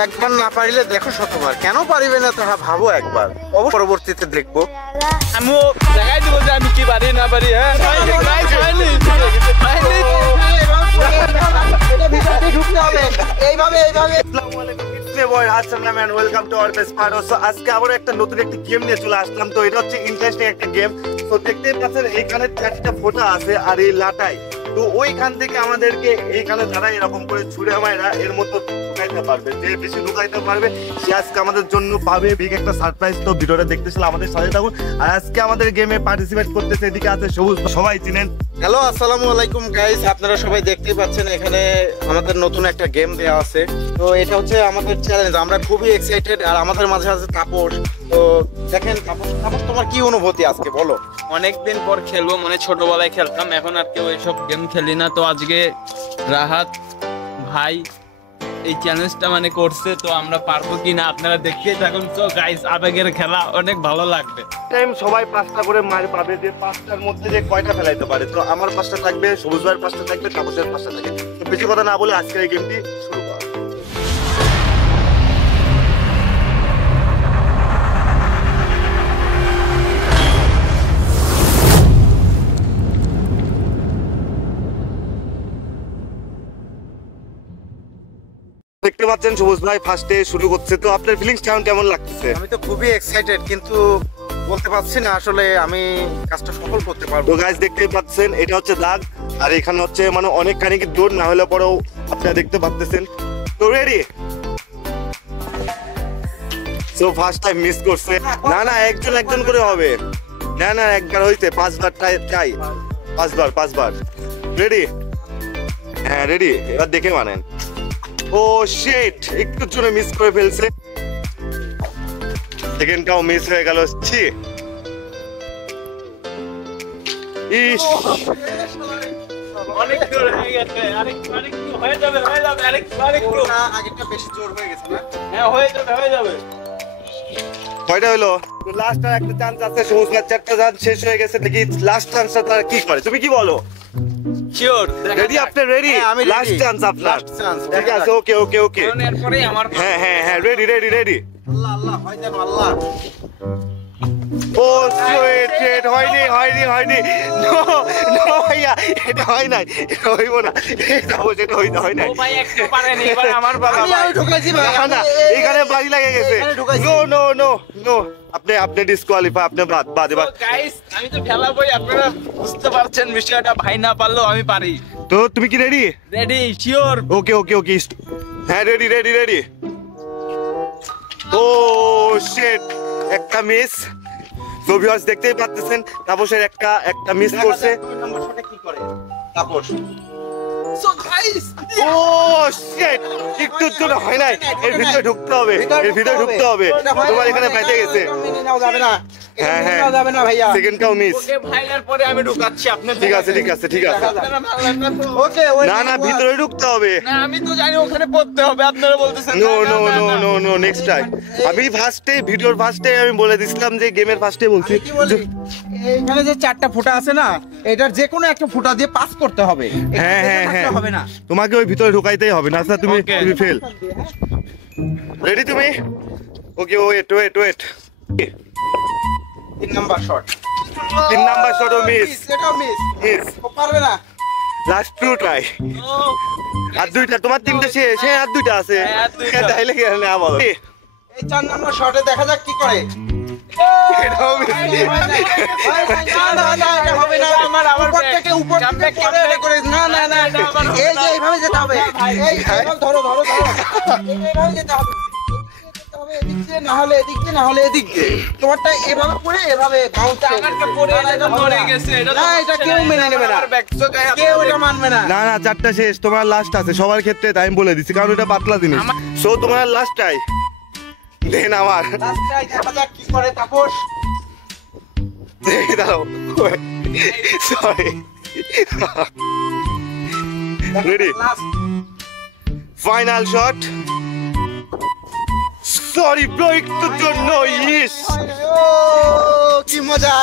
একবার না পারিলে দেখো শতবার, কেন পারিবে না তাহা ভাবো একবার, পরবর্তীতে দেখবো। আমিও দেখাই দিব যে আমি কি পারি না পারি। হ্যাঁ আজকে আবার একটা নতুন একটা গেম নিয়ে চলে আসলাম। তো এটা হচ্ছে ইন্টারেস্টিং একটা গেম। তো দেখতেই পাচ্ছেন এইখানে 4টা ফোঁটা আছে আর এই লাটাই, তো ওইখান থেকে আমাদেরকে এইখানে যারা এরকম করে ছুঁড়ে মায়েরা এর মতো ঢুকাইতে পারবে, যে বেশি ঢুকাইতে পারবে সে আজকে আমাদের জন্য পাবে বিগ একটা সারপ্রাইজ। তো ভিডিওটা দেখতেছিল আমাদের সাথে থাকুন। আর আজকে আমাদের গেমে পার্টিসিপেট করতেছে, এদিকে আছে সবুজ, সবাই চিনেন। হ্যালো, আসসালামু আলাইকুম গাইস। আপনারা সবাই দেখতেই পাচ্ছেন এখানে আমাদের নতুন একটা গেম দেওয়া আছে। তো এটা হচ্ছে আমাদের চ্যালেঞ্জ, আমরা খুবই এক্সাইটেড। আর আমাদের মাঝে আছে তাপস। তো দেখেন তাপস, তোমার কি অনুভূতি আজকে বলো? অনেকদিন পর খেলবো, মানে ছোটবেলায় খেলতাম, এখন আর কেউ এইসব গেম খেলি না। তো আজকে রাহাত ভাই এই চ্যালেঞ্জটা মানে করছে, তো আমরা পারবো কিনা আপনারা দেখতেই থাকুন। তো গাইস, আবেগের খেলা, অনেক ভালো লাগবে। টাইম সবাই 5টা করে মার পাবে, যে 5টার মধ্যে যে কয়টা ফেলাইতে পারে। তো আমার 5টা থাকবে, সবুজ ভাইয়ের 5টা থাকবে, তাপসের 5টা থাকবে। তো বেশি কথা না বলে আজকের এই গেমটি শুরু করা। দেখতে পাচ্ছেন সবুজ ভাই ফার্স্টে শুরু করছে। তো আপনার ফিলিংস কেমন লাগতেছে? আমি তো খুবই এক্সাইটেড, কিন্তু বলতে পারছি না আসলে আমি কাজটা সফল করতে পারবো। তো গাইস দেখতেই পাচ্ছেন এটা হচ্ছে দাগ, আর এখানে হচ্ছে মানে অনেকখানি কি দূর না হলে পরেও আপনারা দেখতে পাচ্ছেন। তো ready? So first time miss করছে। না না, একজন করে হবে। না না, একবার হইতে 5বার চাই, 5বার। রেডি? হ্যাঁ রেডি, এবার দেখে মানেন। ও শিট, একটু জন্য মিস করে ফেলছে। সেকেন্ডটাও মিস হয়ে গেল। ছি, ইস, অনেক জোর হয়ে গেছে, আরেকটু হয়ে যাবে, আরেকটু আগেরটা বেশি জোর হয়ে গেছে না? হ্যাঁ হয়ে যাবে। কয়টা হলো? লাস্ট আর একটা চান্স আছে। সবুজ ভাই 4টা চান্স শেষ হয়ে গেছে। দেখি লাস্ট চান্সটা তারা কি করে। তুমি কি বলো? শিওর? রেডি? আপনি রেডি? হ্যাঁ, আমি ready। লাস্ট চান্স আপনার। Last chance, ঠিক আছে, ওকে। এরপরে আমার হ্যাঁ রেডি। আল্লাহ হয় যেন আল্লাহ। ও শিট, হয়নি। নো ভাইয়া, এটা হয় নাই, এটা হইব না। এটা হয় নাই। ও ভাই একটু পারেনি, এবার আমার বাবা। আমি ঢুকাইছি ভাই, না, এখানে বাজি লেগে গেছে। এখানে ঢুকাইছি। নো, আপনি ডিসকোয়ালিফাই, আপনি বাদ এবার। গাইস, আমি তো খেলাবই, আপনারা বুঝতে পারছেন বিষয়টা। ভাই না পারলেও আমি পারি। তো তুমি কি রেডি? রেডি? শিওর? ওকে। হ্যাঁ রেডি। ও শিট, একটা মিস। তো ভিউয়ার্স দেখতেই পাচ্ছেন তাপসের একটা মিস করছে। নম্বর শটে কি করে তাপস? সো গাইস, ও শিট, একটু জন্য হয় নাই। এর ভিতরে ঢুকতে হবে। তোমার এখানে বেঁচে গেছে। নাও যাবে না। হ্যাঁ যাবে না ভাইয়া। সেকেন্ডটাও মিস। ওকে ভাইয়ার পরে আমি ঢুকাচ্ছি। আপনি ঠিক আছে। আপনারা মারলেন না তো? ওকে, না, ভিতরে ঢুকতে হবে। না, আমি তো জানি ওখানে পড়তে হবে, আপনারা বলতেছেন নো, নেক্সট টাইম। আমি ভিডিওর ফার্স্টে আমি বলে দিছিলাম যে গেমের ফার্স্টে বলছি। কি বলি, এখানে যে 4টা ফুটা আছে না, এটার যে কোনো একটা ফুটা দিয়ে পাস করতে হবে। হ্যাঁ, হবে না। তোমাকে ওই ভিতরে ঢুকাইতেই হবে না। আচ্ছা তুমি ফেল। রেডি তুমি? Okay, wait. 3 number shot. 3 number শটও মিস। এটাও মিস। ও পারবে না। Last 2 try. আর 2টা, তোমার 3টে শেষ। হ্যাঁ, আর 2টা আছে। হ্যাঁ, আর 2টা। তাইলে কি না বলো? এই 4 নাম্বার শটে দেখা যাক কি করে। এটাও মিস। না, এটা হবে না। উপর থেকে করে না। এই যে এইভাবে যেতে হবে। এইভাবে ধরো। এইভাবে যেতে হবে। এদিক দিয়ে, না হলে এদিক দিয়ে। তোমারটা এভাবে করে এভাবে bounce করে আমারটা পড়ে এটা মরে গেছে। না, এটা কেউ মেনে নেবে না। কেউ এটা মানবে না। না, 4টা শেষ। তোমার লাস্ট আছে সবার ক্ষেত্রে, তাই আমি বলে দিচ্ছি, কারণ এটা পাতলা জিনিস। সো তোমার লাস্ট ট্রাই। দেন আমার লাস্ট ট্রাই, দেখা যাক কি করে তাপস। দাঁড়াও, sorry. Ready? Final shot. Sorry bro, একটুর জন্য। ইস, কি মজা।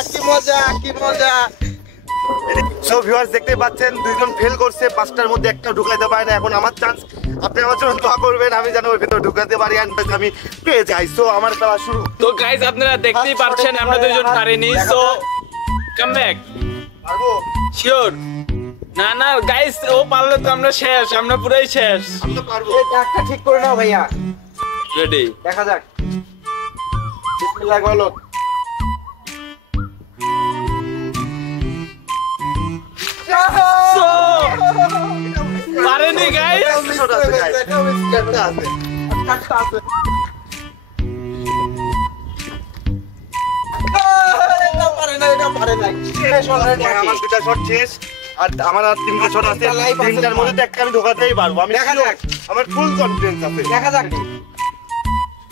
সো ভিউয়ার্স দেখতে পাচ্ছেন দুইজন ফেল করছে, পাঁচটার মধ্যে একটা ঢুকাইতে পারে না। এখন আমার চান্স, আপনি আমার জন্য দোয়া করবেন আমি যেন ওর ভিতরে ঢুকাতে পারি, আমি পেয়ে যাই। সো আমার খেলা শুরু। তো গাইস আপনারা দেখতেই পাচ্ছেন আমরা দুজন পারিনি, সো কাম ব্যাক। পারবো? শিওর? না না গাইস, ও পারলে তো আমরা শেষ, আমরা পুরাই শেষ। আমি তো পারবো। এই ট্রাকটা ঠিক করে নাও ভাইয়া, রেডি? দেখা যাক। বিসমিল্লাহ বলো। পারেনি গাইস। শট আছে guys। একটা আছে। ট্রাকটা আছে। এটা পারে না, এটা পারে না। শেষ already। আমার দুটা শট শেষ আর আমার আর তিনটা শট আছে। একটা live আছে তিনটার মধ্যে তো একটা আমি ঢোকাতেই পারবো। আমি দেখা sure, যাক। আমার ফুল কনফিডেন্স আছে। দেখা যাক,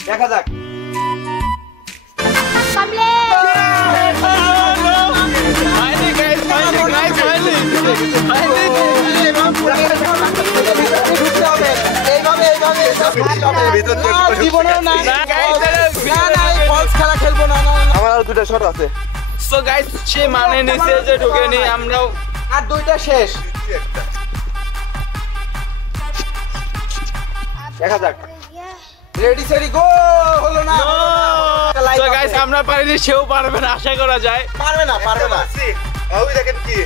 দেখা যাক। ফাইনালি গাইস, ফাইনালি ঢুকতে হবে। এইভাবে, এইভাবে, ভিতর থেকে না, জীবনেও না। না, guys, না, না, এই false খেলা খেলবো না, না, না। আমার আর দুটা শট আছে। সো গাইস সে মানে নিচে যে ঢুকেনি, আমরাও আর দুইটা শেষ। দেখা যাক। রেডি সেডি গো, হলো না। সো গাইস আমরা পারিনি, সেও পারবে না আশা করা যায়। পারবে না, পারবে না। পারছি। ওই দেখেন কি,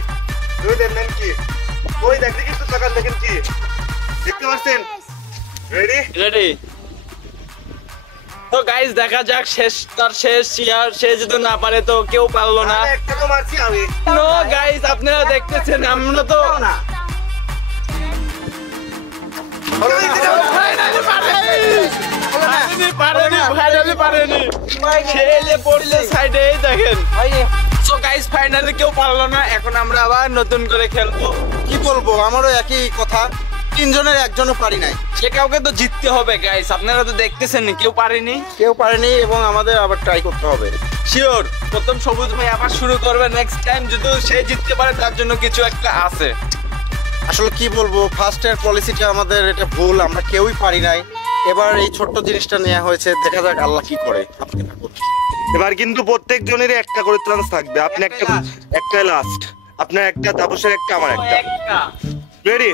ওই দেখেন কি, ওই দেখতে কিন্তু তাকান, দেখেন কি দেখতে পাচ্ছেন? রেডি? রেডি? তো গাইস দেখা যাক, শেষ তার শেষ, আর সে যদি না পারে তো কেউ পারলো না। একটা তো মারছি আমি। নো গাইস আপনারা দেখতেছেন আমরা তো না। পারেনি। সে যে পড়ছে সাইডে, দেখেন। ভাই, সো গাইস ফাইনালি কেউ পারলো না, এখন আমরা আবার নতুন করে খেলবো। কি বলবো, আমারও একই কথা। তিনজনের একজনও পারি নাই। সে কাউকে তো জিততে হবে গাইস, আপনারা তো দেখতেছেন কেউ পারেনি। কেউ পারেনি এবং আমাদের আবার ট্রাই করতে হবে। শিওর প্রথম সবুজ ভাই আবার শুরু করবে নেক্সট টাইম, যদি সে জিততে পারে তার জন্য কিছু একটা আছে। আসলে কি বলবো, ফার্স্টের পলিসিটা আমাদের এটা ভুল, আমরা কেউই পারি নাই। এবার এই ছোট্ট জিনিসটা নেওয়া হয়েছে, দেখা যাক আল্লাহ কি করে। এবার কিন্তু প্রত্যেক জনেরই একটা করে চান্স থাকবে। আপনি একটা, একটা লাস্ট, আপনার একটা, তাপসের একটা, আমার একটা। রেডি?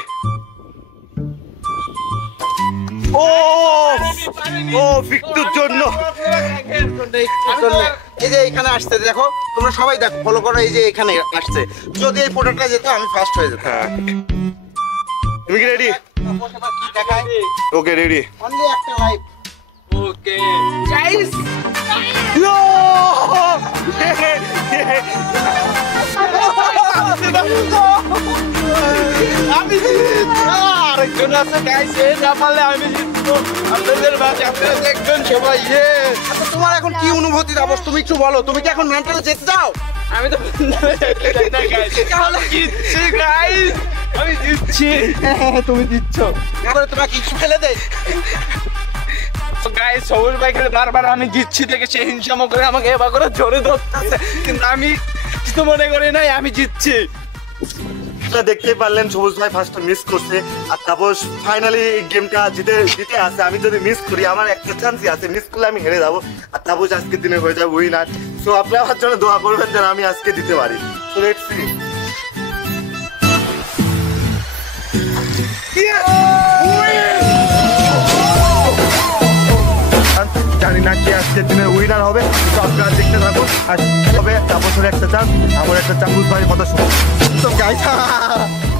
ও ও ফিক্তুর জন্য। এই যে এখানে আসছে, দেখো তোমরা সবাই দেখো, ফলো করো। এই যে এখানে আসছে, যদি এই ফটোটা যেত আমি ফার্স্ট হয়ে যেতাম। হ্যাঁ, তুমি কি রেডি? কি দেখায়? Okay ready. অনলি একটা লাইভ। ওকে গাইস, আমি আরেকজন আছে গাইস, এ না পারলে আমি জিতবো। আপনাদের মাঝে আপনারা দেখবেন সবাই। আচ্ছা, তোমার এখন কি অনুভূতি তাপস, তুমি একটু বলো। তুমি কি এখন মেন্টালে যেতে চাও? আমি তো তাহলে জিতছি গাইস, আমি জিতছি। তুমি দিচ্ছ, এবারে তোমাকে কি ফেলে দেয়? গাইস সবুজ ভাই খেলে বারবার আমি জিতছি থেকে সে হিংসাম করে আমাকে এবার করে জোরে ধরতেছে, কিন্তু আমি কিছু মনে করি নাই, আমি জিতছি। দেখতেই পারলেন সবুজ ভাই ফার্স্টটা মিস করছে, আর তাপস ফাইনালি গেমটা জিতে আছে। আমি যদি মিস করি আমার একটা চান্সই আছে, মিস করলে আমি হেরে যাবো, আর তাপস আজকের দিনে হয়ে যাবে উইনার। সো আপনি আমার জন্য দোয়া করবেন যেন আমি আজকে দিতে পারি। So let's see. জানি না কে আজকের দিনের উইনার হবে, তো আপনারা দেখতে থাকুন। আর হবে তাপসের একটা চান্স, আমার একটা চান্স, ভাই কথা শুনুন। তো গাইস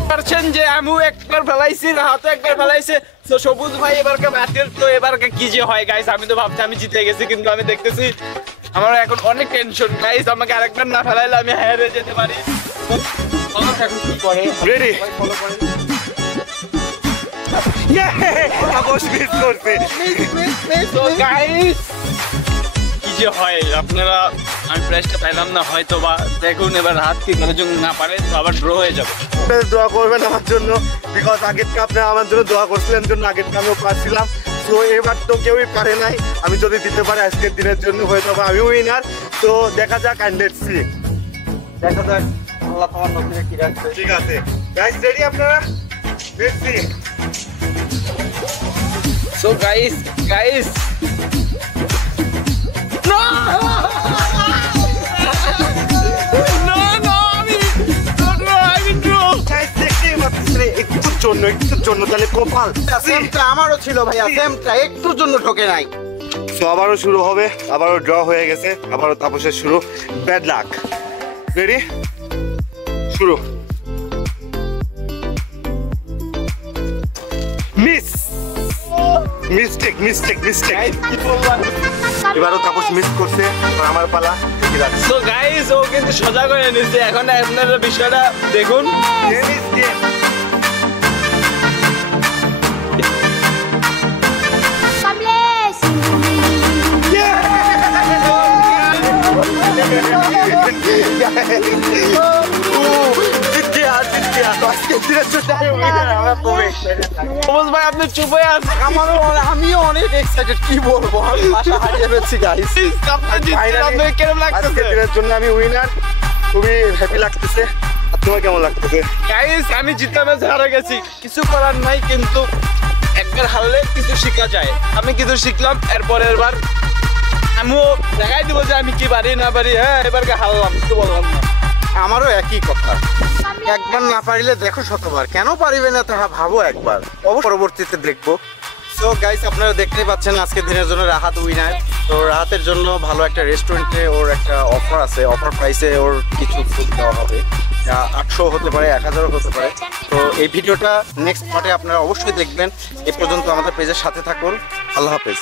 পারছেন যে আমিও একবার ফেলাইছি, রাহাতও একবার ফেলাইছে, তো সবুজ ভাই এবারকে বাতিল। তো এবারকে কি যে হয় গাইস, আমি তো ভাবছি আমি জিতে গেছি, কিন্তু আমি দেখতেছি আমার এখন অনেক টেনশন গাইস। আমাকে আরেকবার না ফেলাইলে আমি হেরে যেতে পারি। রেডি? তাপস মিস করছে। তো গাইস কি যে হয়, আপনারা, আমি প্রাইজটা পাইলাম না হয়তো বা, দেখুন এবার রাত কি করে যদি না পারে তো আবার ড্র হয়ে যাবে। দোয়া করবেন আমার জন্য, বিকজ আগের আপনারা আমার জন্য দোয়া করছিলেন জন্য আগের আমিও পারছিলাম। তো এবার তো কেউই পারে নাই, আমি যদি দিতে পারি আজকের দিনের জন্য হয়ে যাবো আমি উইনার। তো দেখা যাক, এন্ড লেটস সি। দেখা যাক আল্লাহ তোমার নসিবে কি রাখছে। ঠিক আছে গাইস, রেডি আপনারা? Let's see. So guys No, আমি একটুর জন্য তাহলে কপাল। সেমটা আমারও ছিল ভাইয়া, সেমটা একটুর জন্য ঠকে নাই। তো আবারও শুরু হবে, আবারও ড্র হয়ে গেছে, আবারও তাপসের শুরু। Bad luck. রেডি, শুরু। Miss, mistake mistake mistake. এবারও তাপস মিস করছে, এবার আমার পালা। দেখি রাখ। তো গাইস ও কিন্তু সজাগ হয়ে নিছে, এখন আপনারা বিষয়টা দেখুন। Game is game. জিত গয়া, জিত গয়া। আজকের দিনের জন্য আমি winner, আমরা প্রবেশ। সবুজ ভাই আপনি চুপ হয়ে আছেন। আমিও অনেক এক্সাইটেড, কি বলবো, আমি আশা হারিয়ে ফেলছি গাইস। আপনার জিততে আপনার কেমন লাগতেছে? আজকের দিনের জন্য আমি উইনার, খুবই হ্যাপি লাগতেছে। আর তোমার কেমন লাগতেছে? গাইস আমি জিতে ম্যাচ হারে গেছি, কিছু করার নাই, কিন্তু একবার হারলে কিছু শেখা যায়। আমি কিছু শিখলাম, এরপরের বার আমিও দেখাই দিব যে আমি কি পারি না পারি। হ্যাঁ এবারকে হারলাম, কিছু বললাম না। আমারও একই কথা, একবার না পারিলে দেখো শতবার, কেন পারিবে না তাহা ভাবো একবার, পরবর্তীতে দেখবো। সো গাইস আপনারা দেখতেই পাচ্ছেন আজকের দিনের জন্য রাহাত উইনার। তো রাহাতের জন্য ভালো একটা রেস্টুরেন্টে ওর একটা অফার আছে, অফার প্রাইসে ওর কিছু ফুড দেওয়া হবে, 800 হতে পারে, 1000 হতে পারে। তো এই ভিডিওটা নেক্সট পার্টে আপনারা অবশ্যই দেখবেন। এ পর্যন্ত আমাদের পেজের সাথে থাকুন। আল্লাহ হাফেজ।